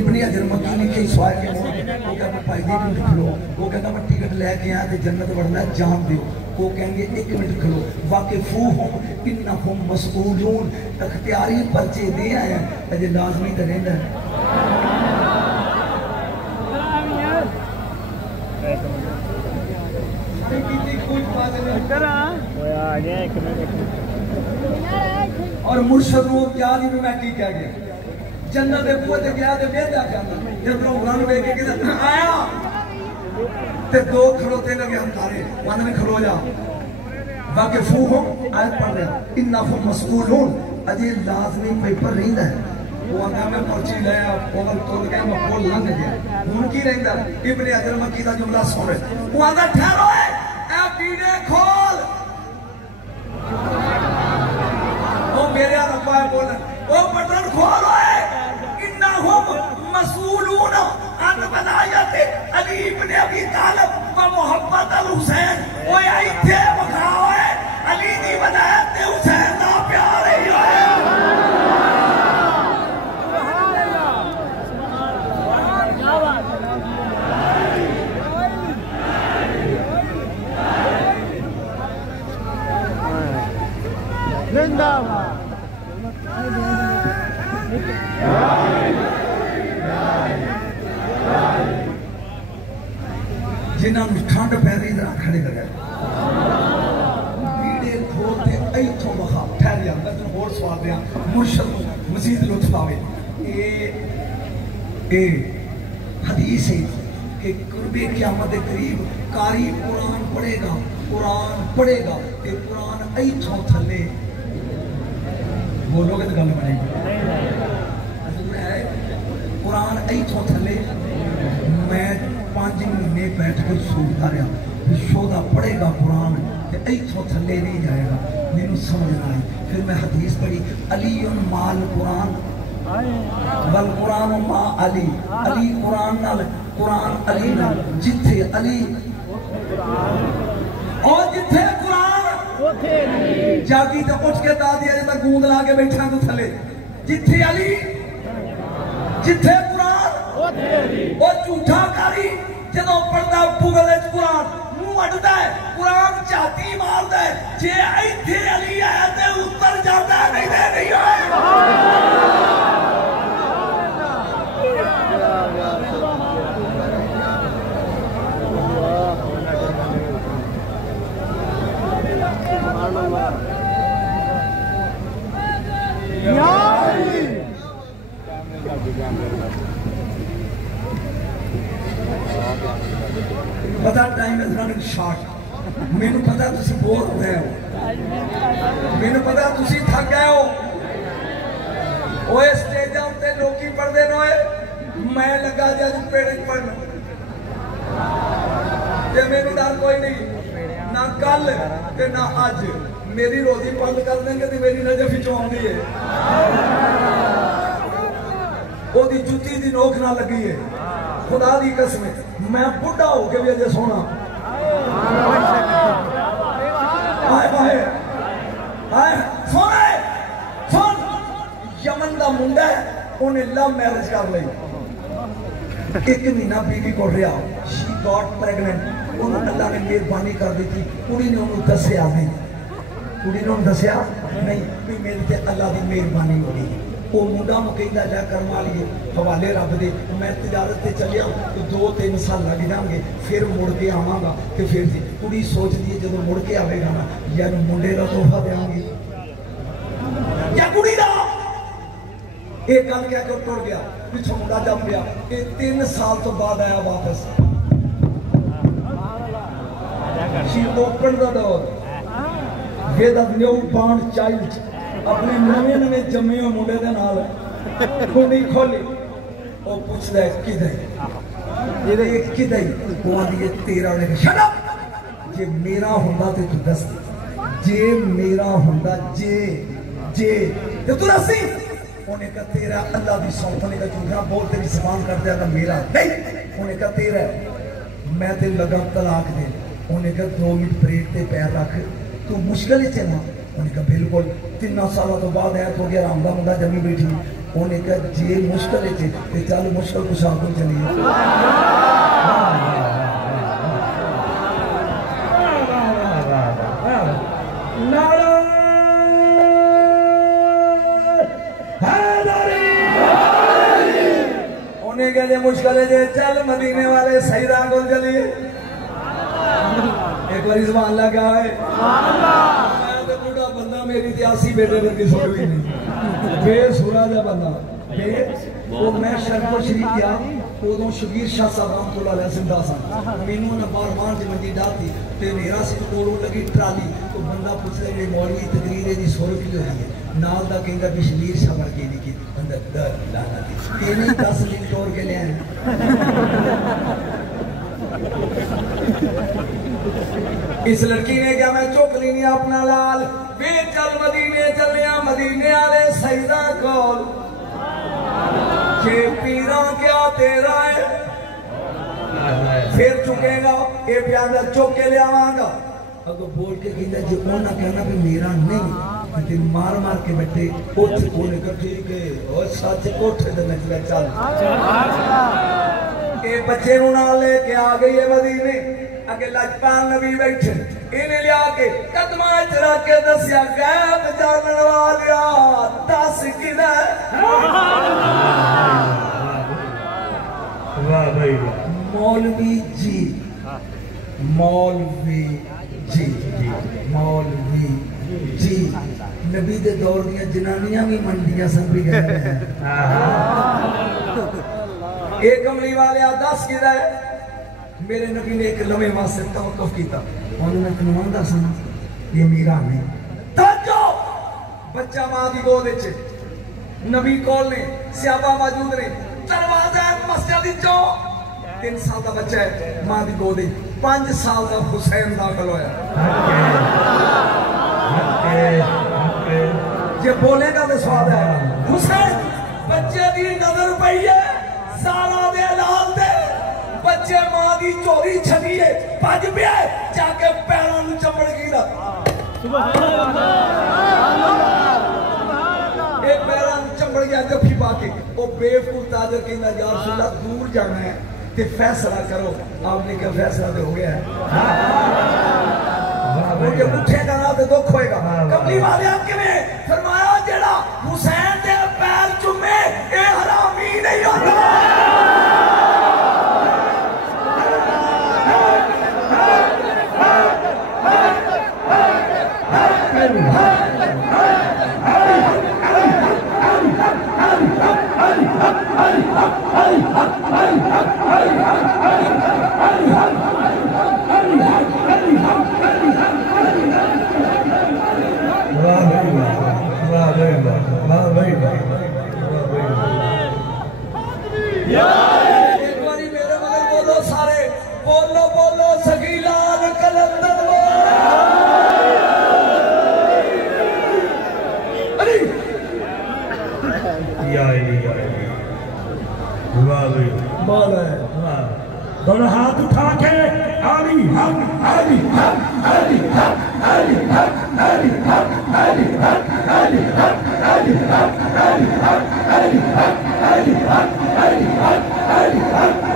ابن حجر مکی نے کئی سوال کے وہ کہتا بھائی 1 منٹ کھڑو وہ کہتا میں ٹکٹ لے کے آیا تے جنت وڑنا ہے جان دیو وہ کہیں گے 1 منٹ کھڑو واقفوہم انہم مسئولون اختیاری پرچے دے آئے ہیں اجے لازمی تے رہندا ہے اور مرشد روح کیا نہیں میں کی کہہ گیا جنت دے بوئے تے گیا تے بیٹھا کیا جب عمران بے کے کہتا آیا تے 2 کھڑوتے لگے ہم تارے وہاں میں کھڑو جا واقفوہم آیت پڑھ رہا انہم مسئولون اجے لازمی پیپر رہن ہے وہ آنگا میں پرچی لیا پول تول گیا میں پول لنگ گیا ان کی رہن ہے ابن حجر مکی دا جملہ سو رہے وہ آنگا ٹھہرو ہے اے بیڑے کھول وہ میرے ربا ہے بولن وہ بٹن کھول ہے انہم مسئولون عن ولایت علی ابن ابی طالب و محبت الحسین وہ آئی تھے بکھاؤ ہے علی دی ولایت حسین دا پیار ہی ہے جنہاں نے ٹھنڈ پیری ذرا کھڑے لگے بیڑے کھولتے ایتھوں بخا ٹھہر جا میں تم اور سوال دیا مرشد مزید لطف آوے اے حدیث ہے کہ قرب قیامت قریب قاری قرآن پڑھے گا کہ قرآن ایتھوں تھلے بولو گے تو گل بنے قرآن ایتھوں تھلے میں 5 مہینے بیٹھ کر سوچتا رہا شودا پڑھے گا قرآن کہ ایتھوں تھلے نہیں جائے گا میرے سمجھ آئی پھر میں حدیث پڑھی علی مال قرآن بل قرآن ما علی علی قرآن نال قرآن علی نال جتھے علی اور جتھے قرآن جاگی تے اٹھ کے دا دیا جتا گوند لا کے بیٹھا تو تھلے جتھے علی جتھے قرآن اور جھوٹا کاری جدو پڑھتا بغلے قرآن منہ اٹھتا ہے قرآن چاہتی مارتا ہے جے ایتھے علی آیا تے اتر جاتا ہے نہیں ہے پتا ٹائم از رننگ شارٹ میں نے پتا تسی بور ہو گئے ہو میں نے پتا تسی تھک گئے ہو وہ اسٹیج ہوتے لوکی پڑھ دے روئے میں لگا جج پیڑے پڑھنا تے میری ڈر کوئی نہیں نہ کل تے نہ آج میری روزی بند کر دیں گے تے میری نجف ہی چون دی ہے وہ دی جتی دی نوک نہ لگی ہے خدا دی قسم میں بڑھا ہو کے بھی اجے سونا آئے باہے آئے سونا ہے سن یمن دا منڈا ہے انہیں لو میرج کر لئی ایک مہینہ بیوی کو رہا شی گاٹ پریگننٹ انہوں اللہ نے مہربانی کر دی تھی کڑی نے انہوں دسیا نہیں کڑی نے انہوں دسیا نہیں بھی میرے تے اللہ دی مہربانی ہو گئی وہ منڈا مکیندہ جا کرما لیے حوالے رب دے میں تجارت تے چلیا تو 2-3 سال لگ جائیں گے پھر مڑ کے آواں گا کہ پھر کڑی سوچ دی جب مڑ کے آوے گا نا یا منڈے کا تحفہ دیاں گے یا کڑی دا ایک گل کہہ کے ٹر گیا پیچھے منڈا جم گیا یہ 3 سال تو بعد آیا واپس she opened the door with a newborn child اپنے نویں جمے ہوئے منڈے دے نال کنڈی کھولی وہ پوچھ دے کدھر یہ کدھر وہ آدھی تیرا نے کہا شٹ اپ جے میرا ہوندا تے تو دس جے میرا ہوندا جے تے تو دس انہیں کہا تیرا اللہ دی سونت نے کہا جھوٹا بول تیری زبان کر دیا کہ میرا نہیں انہیں کہا تیرا میں تے لگا طلاق دے انہیں کہا 2 منٹ بریک تے پیر رکھ تو مشکل ہی چلا انہیں کہا بالکل 3 سالہ تو بعد آیا تو گیا رامدہ مندہ جمی بیٹھی انہیں کہا جی مشکل ہے تے چل مشکل کچھ آگوں چلیے انہیں کہا جی مشکل ہے جی چل مدینے والے صحیح راہ کو چلیے ایک باری زبان لگا ہے میں تو بڑا بندہ میری تیاسی بیٹے بندی سوڑی نہیں بے سورا جا بندہ وہ میں شرف و شریف کیا ادھوں شبیر شاہ صاحب رحمت اللہ علیہ سندہ سا مینوں نے بارمان جی منڈی ڈاتی تے میرا سے تو کوڑوں لگی ٹرالی تو بندہ پوچھتا ہے مولوی تقریر دی 100 روپے ہوئی ہے نال دا کہنگا بھی شبیر شاہ بڑھ کے نہیں کی بندہ در لانا دی یہ نہیں 10 منٹ توڑ کے لے آئے اس لڑکی نے کیا میں چوک لینی اپنا لال بے چل مدینے چلیا مدینے آلے سیدہ کول کہ پیران کیا تیرا ہے پھر چکے گا اے پیادہ چوک کے لے آوان گا اگر بول کے کہنا جو اونا کہنا بھی میرا نہیں لیکن مار مار کے بیٹھے اٹھ کونے کا ٹھیک ہے اور ساتھ کوٹھے دے میں چلے چل اے بچے انہاں لے کے آگئی ہے مدینے اگر لجپال نبی بیٹھے انہیں لیا کے قدمہ اچرا کے دسیا غیب جانن والیا دس کدھے مولوی جی مولوی جی نبی دے دور دیا جنانیاں بھی منڈیاں سن بھی گئے ہیں ایک عملی والے دس کدھے میرے نبی نے ایک لمحے واسطے توقف کیتا انہوں نے کنواندہ سنا یہ میرا نہیں توجہ بچہ ماں دی گود چھے نبی کول نے سیابہ موجود نے دروازہ مسجد جو 3 سال دا بچہ ہے ماں دی گود 5 سال دا حسین داخل ہویا یہ بولے گا تو سواد ہے حسین بچے دی نظر پئی ہے سالہ دے لال دے بچے ماں دی چوری چھڑی ہے پاج پہ ہے جا کے پیران چمڑ گی رہا ایک پیران چمڑ گیا جب باقی وہ بیوقوف تاجر کہنا یا رسول اللہ دور جانا ہے تے فیصلہ کرو آپ نے کیا فیصلہ دے ہو گیا ہے مجھے اٹھے گا نہ تے دکھ ہوئے گا کبھی والے آپ کے میں فرمایا جڑا حسین دے پیر چمے اے حرامی نہیں ہوتا دونوں ہاتھ اٹھا کے علی حق علی حق علی حق علی حق علی حق علی حق علی حق علی حق علی حق علی حق علی حق علی حق علی حق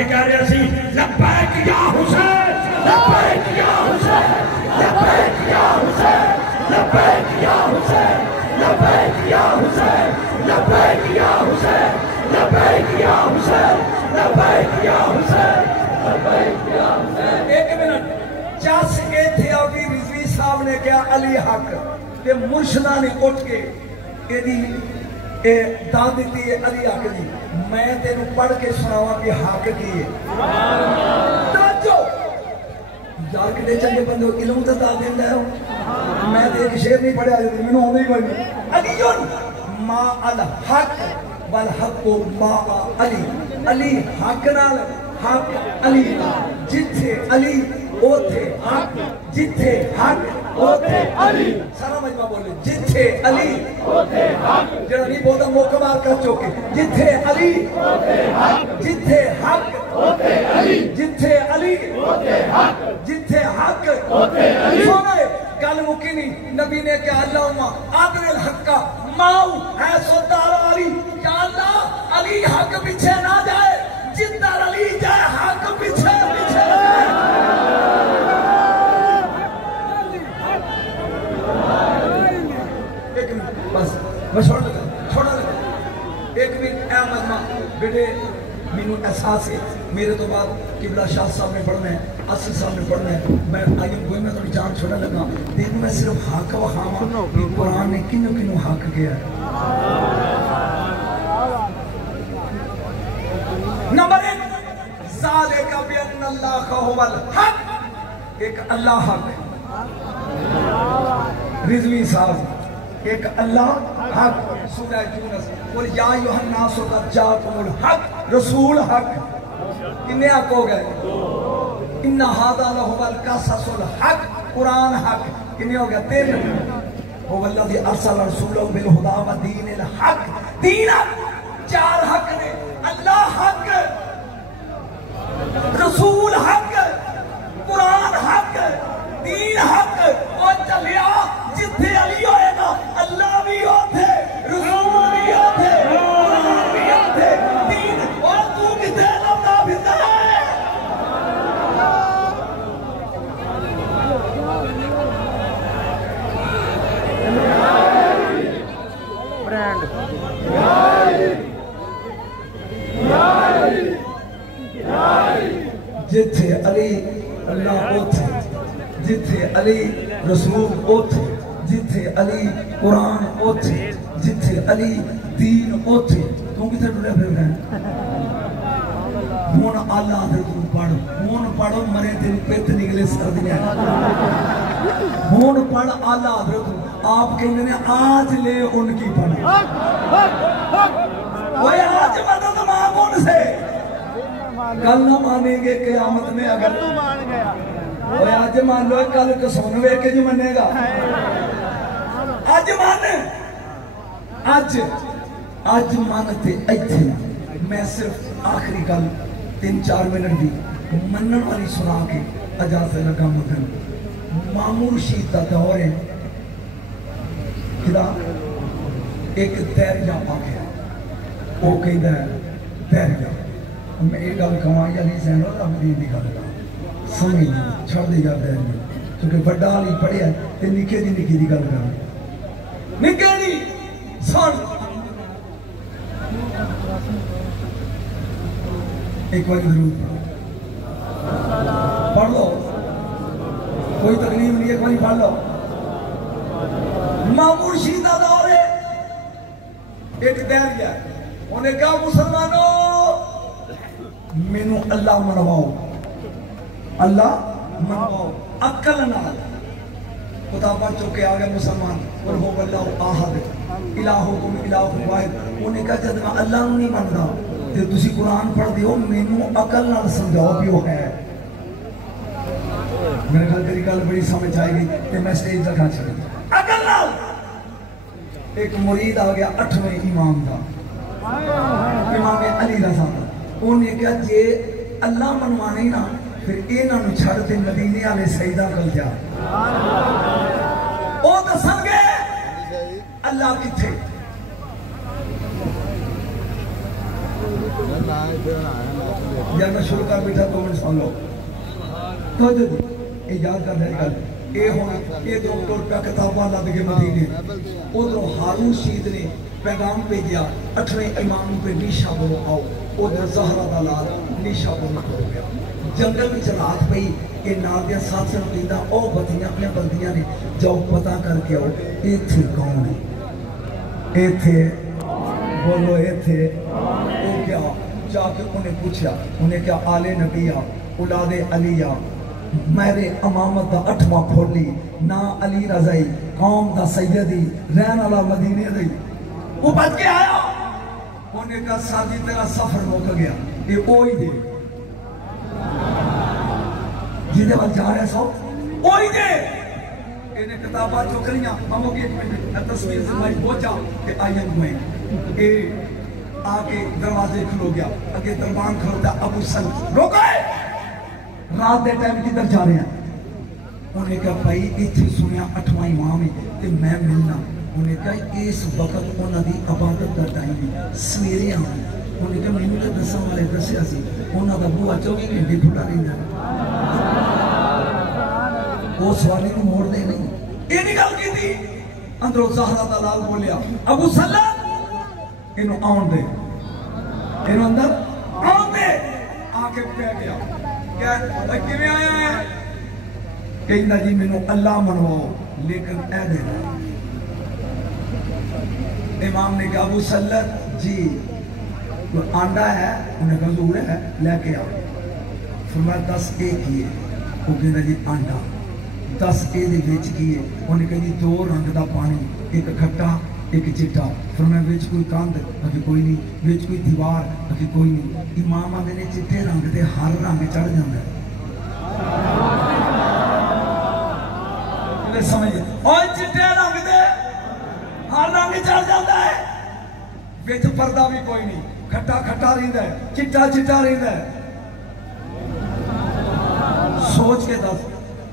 کے کہہ رہے سی لبیک یا حسین لبیک یا حسین لبیک یا حسین لبیک یا حسین لبیک یا حسین لبیک یا حسین لبیک یا حسین لبیک یا حسین لبیک یا حسین. ایک منٹ چس کے تھے آگی رضوی صاحب نے کہا علی حق تے مرشدہ نے اٹھ کے داد دیتی ہے علی حق جی میں تینوں پڑھ کے سناواں کہ حق کی ہے توجہ یار کتے چنگے بندے علم تے داد دیندا ہے میں تے ایک شعر نہیں پڑھیا جے مینوں آوندا ہی کوئی نہیں علیون ما الحق والحق ما علی علی حق نال حق علی جتھے علی اوتھے حق جتھے حق اوتھے علی سارا مجمع بولے جتھے علی اوتھے حق جڑا نہیں بولدا موقع مار کر چوکے جتھے علی اوتھے حق جتھے حق اوتھے علی جتھے علی اوتھے حق جتھے حق اوتھے علی سونے گل مکی نہیں نبی نے کہا اللہم آدر الحق ماؤ ہے سودار علی یا اللہ علی حق پیچھے نہ جائے جتنا علی جائے حق پیچھے پیچھے ایک منٹ بس میں چھوڑا لگا ایک منٹ اے مجمع بیٹے مینوں احساس ہے میرے تو بعد قبلہ شاہ صاحب نے پڑھنا ہے اصل صاحب نے پڑھنا ہے میں آئیم کوئی میں تو جان چھوڑا لگا دیکھ میں صرف حق و خامہ قرآن نے کنوں کنوں حق کیا ہے. نمبر ایک ذالک بان اللہ هو الحق ایک اللہ حق رضوی صاحب ایک اللہ حق سورہ یونس قل یا ایھا الناس قد جاءکم الحق رسول حق کتنے حق ہو گئے ان ھذا لہو القصص الحق قرآن حق کتنے ہو گئے 3 هو الذی ارسل رسولہ بالھدی ودین الحق دین 4 حق نے اللہ حق رسول حق قرآن حق دین حق اور چلیا جتھے علی ہوئے گا اللہ بھی ہوتے رسول بھی ہوتے قرآن بھی ہوتے دین اور تو کتے لمنا بھتا ہے برینڈ جتھے علی اللہ اوتھے جتھے علی رسول اوتھے جتھے علی قرآن اوتھے جتھے علی دین اوتھے تو کتے ڈولے پھر گئے مون اللہ دے تو پڑھ مون پڑھو مرے دن پیت نگلے سردیاں مون پڑھ اللہ دے تو آپ کہنے نے آج لے ان کی پڑھ وہ آج مدد مانگون سے کل نہ مانیں گے قیامت میں اگر وہ آج مان لو کل کو سنوے کے جو منے گا آج مان آج مانتے ایتھے میں صرف آخری کل 3-4 منٹ دی منن والی سنا کے اجازت لگا مدن مامور شید دا دور ہے کدا ایک دریا پا گیا وہ کہیں دریا میں ایک گل کہاں علی زین العابدین دی گل کہاں سمجھ نہیں چھڑ دی گل دے نہیں کیونکہ بڑا علی پڑھیا تے نکے دی گل کہاں نکے دی سن ایک بار ضرور پڑھ لو کوئی تکلیف نہیں ایک بار پڑھ لو مامور شیدہ دور ہے ایک دریا انہیں کہا مسلمانوں مینوں اللہ منواؤ عقل نال کتابہ چوکے آگے مسلمان قل هو اللہ احد الہکم الہ واحد انہیں کہا جب میں اللہ نہیں مندا تے تسی قرآن پڑھ دیو مینوں عقل نال سمجھاؤ بھی وہ ہے میرے خیال تیری گل بڑی سمجھ آئے گی تے میں سٹیج لگا چھڑی عقل نال ایک مرید آ گیا 8ویں امام دا امام علی رضا انہیں کہا جے اللہ منوانے نا پھر اینا نو چھڑ دے مدینے آلے سیدہ کل جا او دسن گے اللہ کتھے یا میں شروع کر بیٹھا 2 منٹ سن لو تو یاد کر رہے گل یہ ادھر ٹر پیا کتاباں لد کے مدینے ادھر ہارون رشید نے پیغام بھیجا 8ویں امام پہ نیشا بولو آؤ ادھر زہرا دا لال نیشا بولو ہو گیا جنگل میں رات پئی یہ نال دیا ساتھ سے مدینہ او بتیاں اپنے بندیاں نے جاؤ پتہ کر کے آؤ ایتھے کون ہے ایتھے بولو ایتھے او کیا جا کے انہیں پوچھا انہیں کیا آل نبیہ اولاد علیہ میرے امامت دا 8واں پھولی نا علی رضائی قوم دا سیدی رہن والا مدینے دی وہ بچ کے آیا انہیں کہا سادی تیرا سفر روک گیا یہ اوئی دے جیدے بات جا رہے سو اوئی دے انہیں کتابات جو کریاں ہموں کی تصویر سے مائی پہنچا کہ آئین ہوئے اے آگے دروازے کھلو گیا آگے دربان کھلوتا ابو سلم روکائے رات دے ٹائم کی در جا رہے ہیں انہیں کہا بھائی اتھی سنیا 8واں امام ہے تے میں ملنا انہیں کہا اس وقت انہوں دی عبادت کا ٹائم ہے سویرے آنے انہیں کہا میں نے دساں والے دسے اسی انہوں دا بوہ 24 گھنٹے کھلا نہیں جائے وہ سوالی کو موڑ دے نہیں یہ نکل کی تھی اندرو زہرہ دلال بولیا ابو سلم انہوں آن دے انہوں اندر آن دے آکے پہ گیا کہ میں آیا ہے کہنا جی میں نے اللہ منواؤ لیکن اے دے امام نے کہا ابو سلم جی آنڈا ہے انہیں کہا ضرور ہے لے کے آؤ فرمایا 10 ایک کیے وہ کہنا جی آنڈا 10 اے دے ویچ کیے انہیں کہا جی 2 رنگ دا پانی ایک کھٹا ایک چٹا فرمایا ویچ کوئی کاند اکی کوئی نہیں ویچ کوئی دیوار اکی کوئی نہیں امام آدھے نے چٹے رنگ دے ہر رنگ چڑھ جاندہ ہے انہیں سمجھے اور چٹے رنگ دے ہر رنگ چڑھ جاندہ ہے ویچ پردہ بھی کوئی نہیں کھٹا کھٹا رہندہ ہے چٹا چٹا رہندہ ہے سوچ کے دس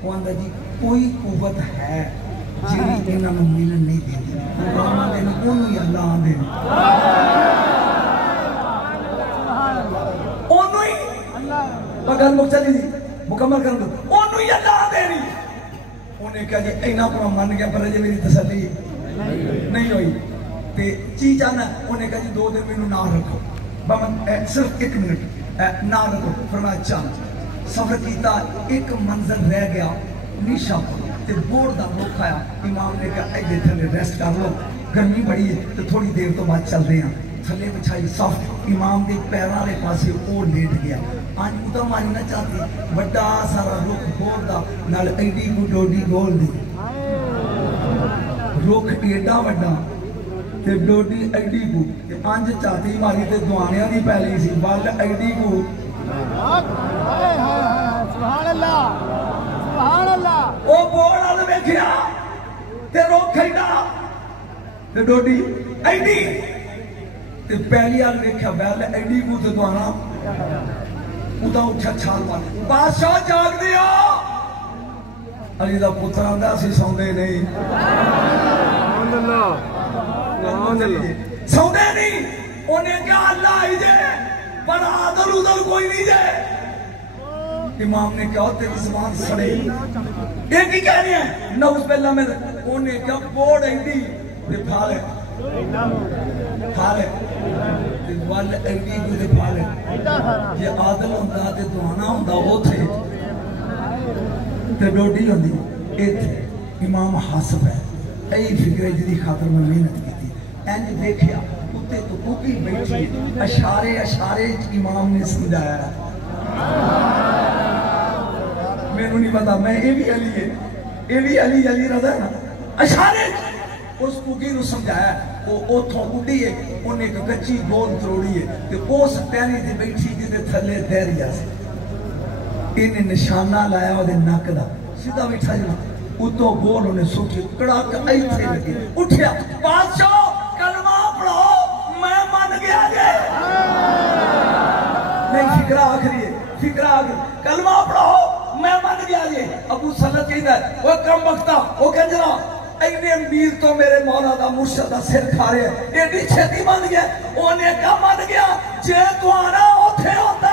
وہ اندھا جی کوئی قوت ہے جیڑی انہاں نے ملن نہیں دیں امام آدھے نے انہوں ہی اللہ آدھے انہوں ہی بگل مکچلی دی مکمل کرن دو انہوں ہی اللہ آدھے نہیں انہیں کہا جی اینہ کو من گیا پر جی میری تسلی نہیں ہوئی تے چی جانا انہیں کہا جی 2 دن میں نہ رکھو صرف 1 منٹ نہ رکھو فرمایا چاند سفر کیتا ایک منظر رہ گیا نیشا تے بورڈ دا روک آیا امام نے کہا اے دے تھلے ریسٹ کر لو گرمی بڑی ہے تو تھوڑی دیر تو بعد چل رہے ہیں تھلے بچھائی صاف امام دے پیرا لے پاسے او لیٹ گیا آج اتا مانی نہ چاہتی بڑا سارا روک بورڈ دا نال ایڈی کو ڈوڈی گول دی روک ایڈا بڑا تے ڈوڈی ایڈی کو تے آنج چاہتی ماری تے دوانیاں دی پہلی سی بال ایڈی کو سبحان اللہ سبحان اللہ او بورڈ آلے میں کیا تے روک کھائینا تے ڈوڈی ایڈی تے پہلی آل میں کیا بیل ایڈی کو تے دوانا اتا اچھا چھال پانے بادشاہ جاگ دیا علی دا پتر آندہ سی سوندے نہیں سبحان اللہ سوندے نہیں انہیں کیا اللہ ہی دے پر آدھر ادھر کوئی نہیں دے امام نے کہا تیری زبان سڑے ایک ہی کہہ رہے ہیں نوز باللہ میں انہیں کہا بورڈ ایڈی دے پھالے پھالے دے وال ایڈی کو دے پھالے یہ عادل ہوندہ تے دعانا ہوندہ وہ تھے تے ڈوڈی ہوندی اے تھے امام حاسب ہے اے فکر جدی خاطر میں محنت کی تھی اینج دیکھیا اتے تو کوکی بیٹھی اشارے امام نے سمجھایا ہے میں نہیں پتا میں اے بھی علی ہے اے بھی علی رضا ہے نا اشارے اس کوکی نو سمجھایا وہ تھو اڈی ہے انہیں ایک کچی گول تروڑی ہے تو اس پہلی دی بیٹھی جدے تھلے دیریا سے انہیں نشانہ لایا وہ دے ناک دا سیدھا بیٹھا جنا اتو گول انہیں سوچے کڑاک ایتھے لگے اٹھیا بادشاہ کلمہ پڑھو میں من گیا گے نہیں فکرہ آخری ہے فکرہ آخری کلمہ پڑھو میں من گیا گے ابو سلط کہتا ہے وہ کم وقتا وہ کنجرہ اینے امیر تو میرے مولا دا مرشد دا سر کھا رہے ہیں ایڈی چھتی من گیا انہیں کم من گیا جے تو آنا اوتھے ہوتا